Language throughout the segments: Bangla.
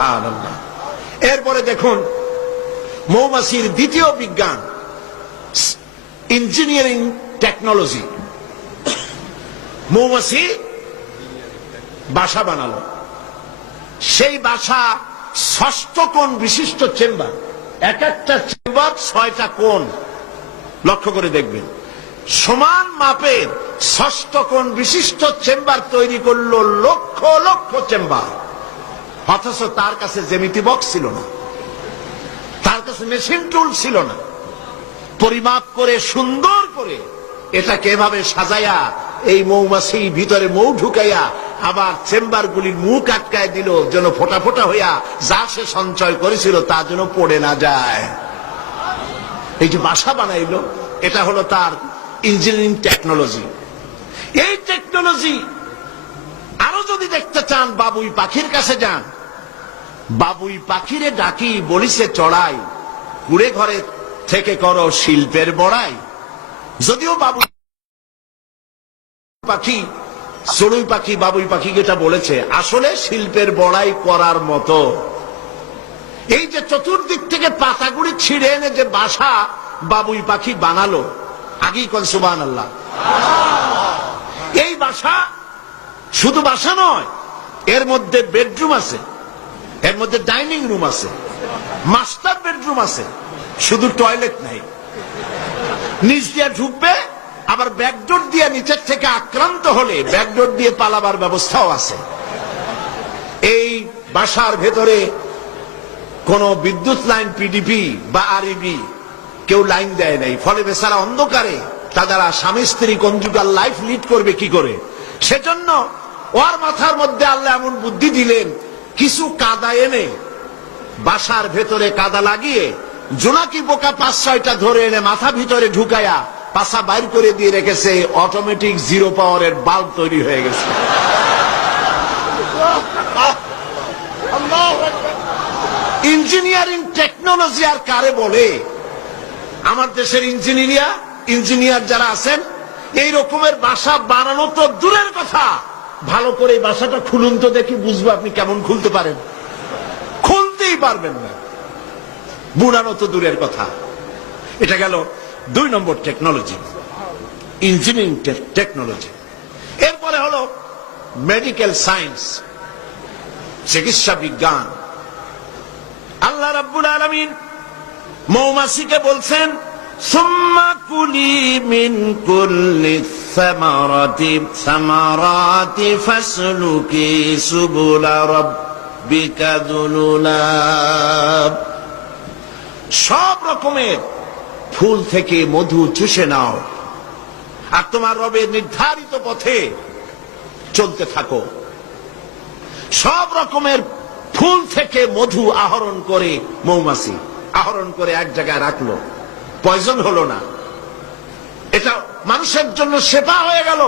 সুবহানাল্লাহ। এরপরে দেখুন মৌমাছির দ্বিতীয় বিজ্ঞান, ইঞ্জিনিয়ারিং টেকনোলজি। মৌমাছি বাসা বানালো, সেই বাসা 6 কোণ বিশিষ্ট চেম্বার, এক একটা চেম্বার 6টা কোণ। লক্ষ্য করে দেখবেন, সমান মাপের 6 কোণ বিশিষ্ট চেম্বার তৈরি করলো, লক্ষ লক্ষ চেম্বার। অথচ তার কাছে জ্যামিতি বক্স ছিল না, তার কাছে মেশিন টুল ছিল না। পরিমাপ করে সুন্দর করে এটাকে এভাবে সাজাইয়া এই মৌমাছি ভিতরে মৌ ঢুকাইয়া আবার চেম্বার গুলির মুখ আটকায় দিল, যেন ফোটা ফোটা হইয়া যা সে সঞ্চয় করেছিল তা যেন পড়ে না যায়। এই যে বাসা বানাইলো, এটা হলো তার ইঞ্জিনিয়ারিং টেকনোলজি। এই টেকনোলজি আরো যদি দেখতে চান, বাবুই পাখির কাছে যান। বাবুই পাখিরে ডাকি, বলিছে চড়াই, কুড়ে ঘরে থেকে করো শিল্পের বড়াই। যদিও বাবুই পাখি, চড়ুই পাখি বাবুই পাখি যেটা বলেছে, আসলে শিল্পের বড়াই করার মতো। এই যে চতুর্দিক থেকে পাতাগুড়ি ছিঁড়ে এনে যে বাসা বাবুই পাখি বানালো, আগেই কোন সুবহানাল্লাহ। এই বাসা শুধু বাসা নয়, এর মধ্যে বেডরুম আছে, এর মধ্যে ডাইনিং রুম আছে, মাস্টার বেডরুম আছে, শুধু টয়লেট নাই। নিচ দিয়ে ঢুকবে, আবার ব্যাকডোর দিয়ে নিচের থেকে আক্রান্ত হলে ব্যাকডোর দিয়ে পালাবার ব্যবস্থাও আছে। এই বাসার ভেতরে কোন বিদ্যুৎ লাইন, পিডিপি বা আরইবি কেউ লাইন দেয় নাই, ফলে বেচারা অন্ধকারে তারা স্বামী স্ত্রী কনজুগাল লাইফ লিড করবে কি করে। সেজন্য ওর মাথার মধ্যে আল্লাহ এমন বুদ্ধি দিলেন, কিছু কাদা এনে বাসার ভেতরে কাদা লাগিয়ে জোনাকি পোকা 5-6টা ধরে এনে মাথা ভিতরে ঢুকায়া পাশা বাইর করে দিয়ে রেখেছে। অটোমেটিক 0 পাওয়ারের বাল্ব তৈরি হয়ে গেছে। ইঞ্জিনিয়ারিং টেকনোলজি আর কারে বলে? আমার দেশের ইঞ্জিনিয়ার যারা আছেন, এই রকমের বাসা বানানো তো দূরের কথা, ভালো করে বাসাটা খুলুন তো দেখি, বুঝবো আপনি কেমন খুলতে পারেন। খুলতেই পারবেন না, বুনানো তো দূরের কথা। এটা গেল 2 নম্বর টেকনোলজি, ইঞ্জিনিয়ারিং টেকনোলজি। এরপরে হলো মেডিকেল সায়েন্স, চিকিৎসা বিজ্ঞান। আল্লাহ রাব্বুল আলামিন মৌমাছিকে বলছেন, সুম্মা কুলি মিন কুল্লি সামারাতি ফাসলুকি সুবুলা রাব্বিকা যুলুলা। সব রকমের ফুল থেকে মধু চুষে নাও আর তোমার রবের নির্ধারিত পথে চলতে থাকো। সব রকমের ফুল থেকে মধু আহরণ করে মৌমাছি আহরণ করে এক জায়গায় রাখলো, পয়জন হলো না, এটা মানুষের জন্য সেবা হয়ে গেল।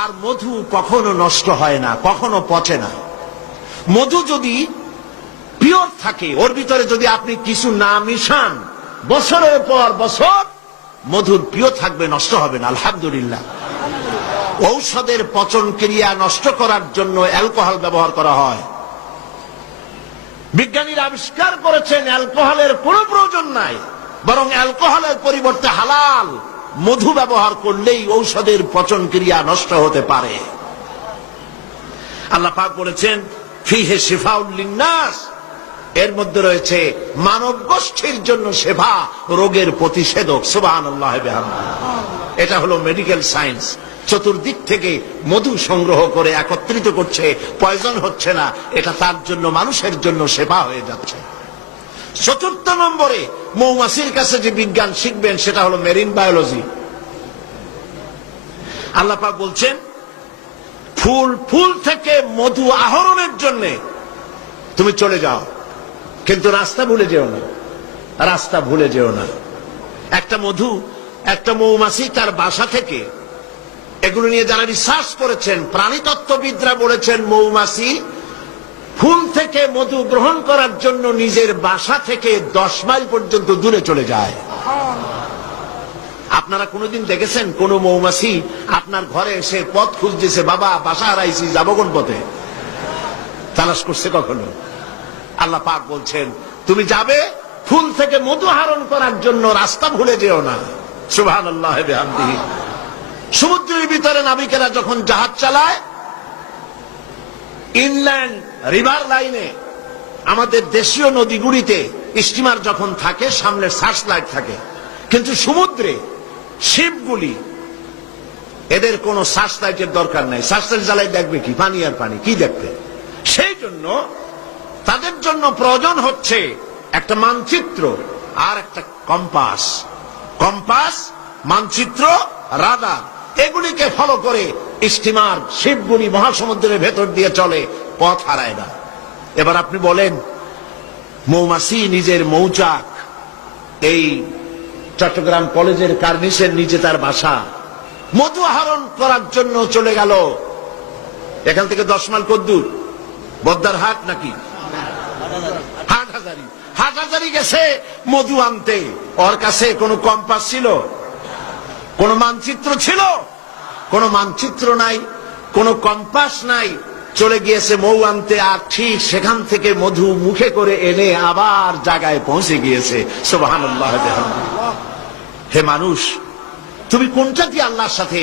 আর মধু কখনো নষ্ট হয় না, কখনো পচে না। মধু যদি পিওর থাকে, ওর ভিতরে যদি আপনি কিছু না মিশান, বছরের পর বছর মধুর পিওর থাকবে, নষ্ট হবে না। আলহামদুলিল্লাহ। ঔষধের পচন ক্রিয়া নষ্ট করার জন্য অ্যালকোহল ব্যবহার করা হয়। বিজ্ঞানীরা আবিষ্কার করেছেন অ্যালকোহলের কোনো প্রয়োজন নাই, বরং অ্যালকোহলের পরিবর্তে হালাল মধু ব্যবহার করলেই ঔষধের পচন ক্রিয়া নষ্ট হতে পারে। আল্লাহ পাক বলেছেন, ফিহে শিফাউল লিন্নাস, এর মধ্যে রয়েছে মানব গোষ্ঠীর জন্য সেবা, রোগের প্রতিষেধক। সুবহানাল্লাহ বিহামদিহি। এটা হলো মেডিকেল সায়েন্স। চতুর্দিক থেকে মধু সংগ্রহ করে একত্রিত করছে, পয়জন হচ্ছে না, এটা তার জন্য, মানুষের জন্য সেবা হয়ে যাচ্ছে। 4 নম্বরে মৌমাছির কাছে যে বিজ্ঞান শিখবেন সেটা হলো মেরিন বায়োলজি। আল্লাহ পাক বলছেন, ফুল থেকে মধু আহরণের জন্য তুমি চলে যাও, কিন্তু রাস্তা ভুলে যেও না, রাস্তা ভুলে যেও না। একটা মৌমাছি তার বাসা থেকে, এগুলো নিয়ে যারা রিসার্চ করেছেন, প্রাণীতত্ত্ববিদরা বলেছেন, মৌমাছি ফুল থেকে মধু গ্রহণ করার জন্য নিজের বাসা থেকে 10 মাইল পর্যন্ত দূরে চলে যায়। আপনারা কোনোদিন দেখেছেন কোন মৌমাছি আপনার ঘরে এসে পথ খুঁজতেছে, বাবা বাসা হারাইছি, যাবো কোন পথে? তালাশ করছে কখনো? আল্লাহ পাক বলছেন তুমি যাবে ফুল থেকে মধু আহরণ করার জন্য, রাস্তা ভুলে যেও না। সুবহানাল্লাহ বিহামদিহি। সমুদ্রের ভিতরে নাবিকেরা যখন জাহাজ চালায়, ইনল্যান্ড রিভার লাইনে আমাদের দেশীয় নদীগুলিতে স্টিমার যখন থাকে সামনে সার্চ লাইট থাকে, কিন্তু সমুদ্রে শিপগুলি এদের কোনো সার্চ লাইটের দরকার নাই। সার্চ লাইট জ্বালাই দেখবে কি? পানি আর পানি, কি দেখবে? সেই জন্য তাদের জন্য প্রয়োজন হচ্ছে একটা মানচিত্র আর একটা কম্পাস। কম্পাস, মানচিত্র, রাডার, এগুলিকে ফলো করে স্টিমার শিপগুলি মহাসমুদ্রের ভেতর দিয়ে চলে, পথ হারায় না। এবার আপনি বলেন, মৌমাছি নিজের মৌচাক এই চট্টগ্রাম কলেজের কার্নিসের নিচে তার বাসা, মধু আহরণ করার জন্য চলে গেল এখান থেকে 10 মাইল কদ্দূর, বদ্দার হাট নাকি হাটহাজারি, হাটহাজারি গেছে মধু আনতে। ওর কাছে কোনো কম্পাস ছিল? কোন মানচিত্র ছিল? কোন মানচিত্র নাই, কোন কম্পাস নাই। চলে গিয়েছে মৌ আনতে, আর ঠিক সেখান থেকে মধু মুখে করে এনে আবার জায়গায় পৌঁছে গিয়েছে। সুবহানাল্লাহ। হে মানুষ, তুমি কোনটা দিয়ে আল্লাহর সাথে,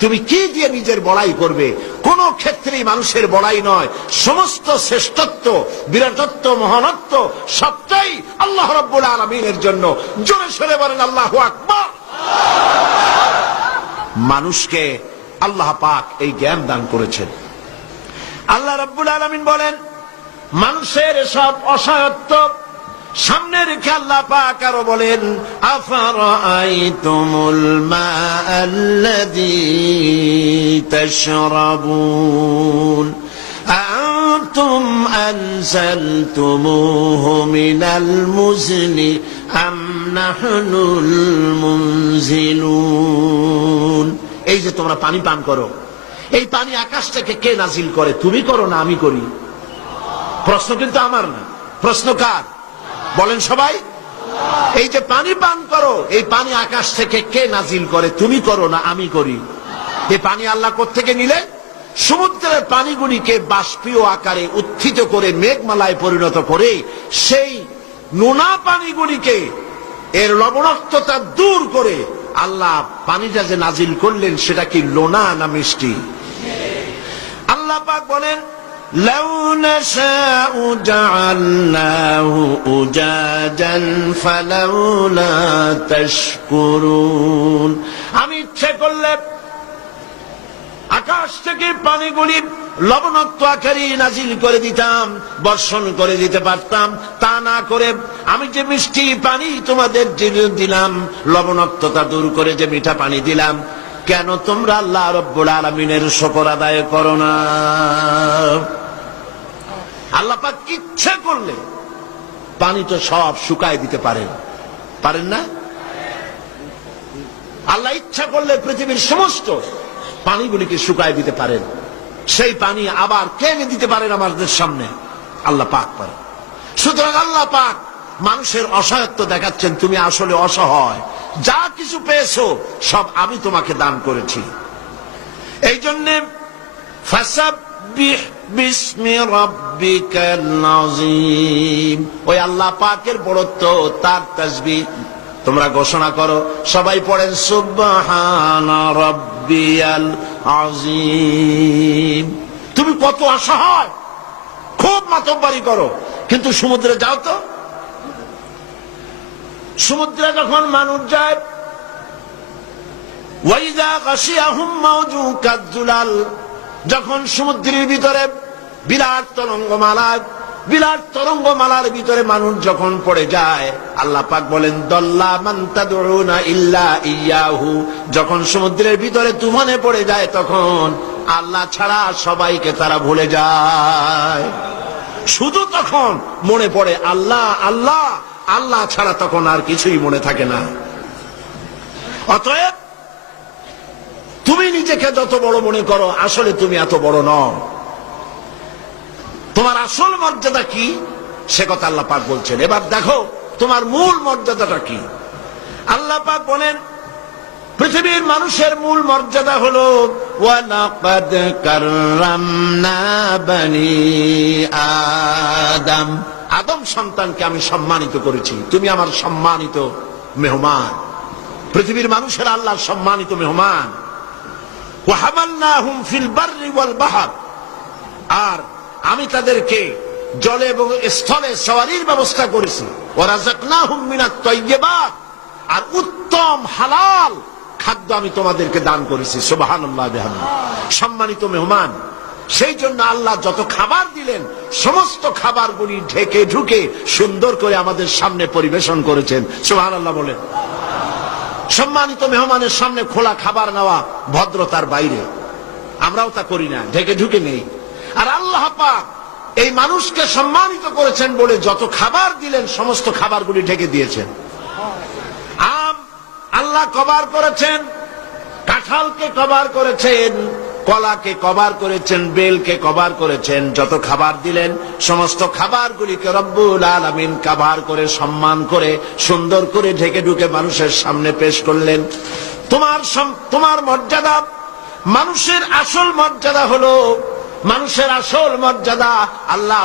তুমি কি দিয়ে নিজের বড়াই করবে? কোন ক্ষেত্রেই মানুষের বড়াই নয়, সমস্ত শ্রেষ্ঠত্ব, বিরাটত্ব, মহানত্ব সবটাই আল্লাহ রাব্বুল আলামিনের জন্য। জোরে সরে বলেন আল্লাহু আকবার। মানুষকে আল্লাহ পাক এই জ্ঞান দান করেছেন। আল্লাহ রাব্বুল আলামিন বলেন, মানুষের সব অসহায়ত্ব সামনে রেখে আল্লাহ পাক আরো বলেন, আফারাআইতুমুল মাআল্লাযী তাশরাবুন আনতুম আনজালতুমূহু মিনাল মুজনি আম নাহনুল মুনজিলুন। এই যে তোমরা পানি পান করো, এই পানি আকাশ থেকে কে নাজিল করে? তুমি করো না আমি করি? প্রশ্ন কিন্তু আমার না, প্রশ্ন কার? বলেন সবাই। এই যে পানি পান করো, এই পানি আকাশ থেকে কে নাজিল করে? তুমি করো না আমি করি? এই পানি আল্লাহ কোত্থেকে নিলেন? সমুদ্রের পানিগুলিকে বাষ্পীয় আকারে উত্থিত করে মেঘমালায় পরিণত করে সেই নোনা পানিগুলিকে এর লবণাক্ততা দূর করে আল্লাহ পানিটা যে নাজিল করলেন, সেটা কি লোনা না মিষ্টি? আল্লাহ পাক বলেন, লাউ নাশাউ জাআলনাহু উজাজান ফালাউলা তাশকুরুন। আমি ইচ্ছে করলে আকাশ থেকে পানিগুলি লবণাক্ত আকারে নাজিল করে দিতাম, বর্ষণ করে দিতে পারতাম। তা না করে আমি যে মিষ্টি পানি তোমাদের দিলাম, লবণাক্ততা দূর করে যে মিঠা পানি দিলাম, কেন তোমরা আল্লাহ রাব্বুল আলামিনের শুকর আদায় করো না? আল্লাহ পাক ইচ্ছা করলে পানি তো সব শুকায় দিতে পারেন, পারেন না? আল্লাহ ইচ্ছা করলে পৃথিবীর সমস্ত পানিগুলিকে শুকায় দিতে পারেন। সেই পানি আবার টেনে দিতে পারেন আমাদের সামনে, আল্লাহ পাক পারেন। সুতরাং আল্লাহ পাক মানুষের অসহায়ত্ব দেখাচ্ছেন, তুমি আসলে অসহায়, যা কিছু পেয়েছো সব আমি তোমাকে দান করেছি। এই জন্যে ফাসাব্বিহ বিসমি রাব্বিকাল আযীম, ওই আল্লাহ পাকের বড়ত্ব, তার তাসবিহ তোমরা ঘোষণা করো। সবাই পড়েন সুবহানা রাব্বিয়াল আযীম। তুমি কত অসহায়, খুব মাতব্বরি করো, কিন্তু সমুদ্রে যাও তো। সমুদ্রে যখন মানুষ যায়, ওয়াইযা গাশিয়াহুম মাওজু কাযুলাল, যখন সমুদ্রের ভিতরে বিরাট তরঙ্গমালার ভিতরে মানুষ যখন পড়ে যায়, আল্লাহ পাক বলেন, দল্লা মান তাদউনা ইল্লা ইয়াহু। যখন সমুদ্রের ভিতরে তুফানে পড়ে যায়, তখন আল্লাহ ছাড়া সবাইকে তারা ভুলে যায়। শুধু তখন মনে পড়ে আল্লাহ আল্লাহ, আল্লাহ ছাড়া তখন আর কিছুই মনে থাকে না। অতএব তুমি নিজেকে যত বড় মনে করো, আসলে তুমি এত বড় নও। তোমার আসল মর্যাদা কি, সে কথা আল্লাহ পাক বলছেন। এবার দেখো তোমার মূল মর্যাদাটা কি। আল্লাহ পাক বলেন, পৃথিবীর মানুষের মূল মর্যাদা হলো ওয়ালাকাদ কাররামনা বনি আদম, আদম সন্তানকে আমি সম্মানিত করেছি, তুমি আমার সম্মানিত মেহমান। পৃথিবীর মানুষের আল্লাহর সম্মানিত মেহমান। ওয়া হামালনাহুম ফিল বাররি ওয়াল বাহর, আর আমি তাদেরকে জলে এবং স্থলে সওয়ারির ব্যবস্থা করেছি। ওয়া রাযাকনাহুম মিনাত তাইয়্যিবাত, আর উত্তম হালাল খাদ্য আমি তোমাদেরকে দান করেছি। সুবহানাল্লাহ বিহামদিহি। সম্মানিত মেহমান, সেই জন্য আল্লাহ যত খাবার দিলেন সমস্ত খাবারগুলি ঢেকে ঢুকে সুন্দর করে আমাদের সামনে পরিবেশন করেছেন। সুবহানাল্লাহ বলেন। সম্মানিত মেহমানের সামনে খোলা খাবার নেওয়া ভদ্রতার বাইরে, আমরাও তা করি না, ঢেকে ঢুকে নেই। আর আল্লাহ পাক এই মানুষকে সম্মানিত করেছেন বলে যত খাবার দিলেন সমস্ত খাবারগুলি ঢেকে দিয়েছেন। আম আল্লাহ কভার করেছেন, কাঁঠালকে কভার করেছেন, কলাকে কভার করেছেন, বেলকে কভার করেছেন। যত খাবার দিলেন সমস্ত খাবারগুলিকে রব্বুল আলামিন কভার করে সম্মান করে সুন্দর করে ঢেকে ঢুকে মানুষের সামনে পেশ করলেন। তোমার মর্যাদা, মানুষের আসল মর্যাদা হলো, মানুষের আসল মর্যাদা আল্লাহ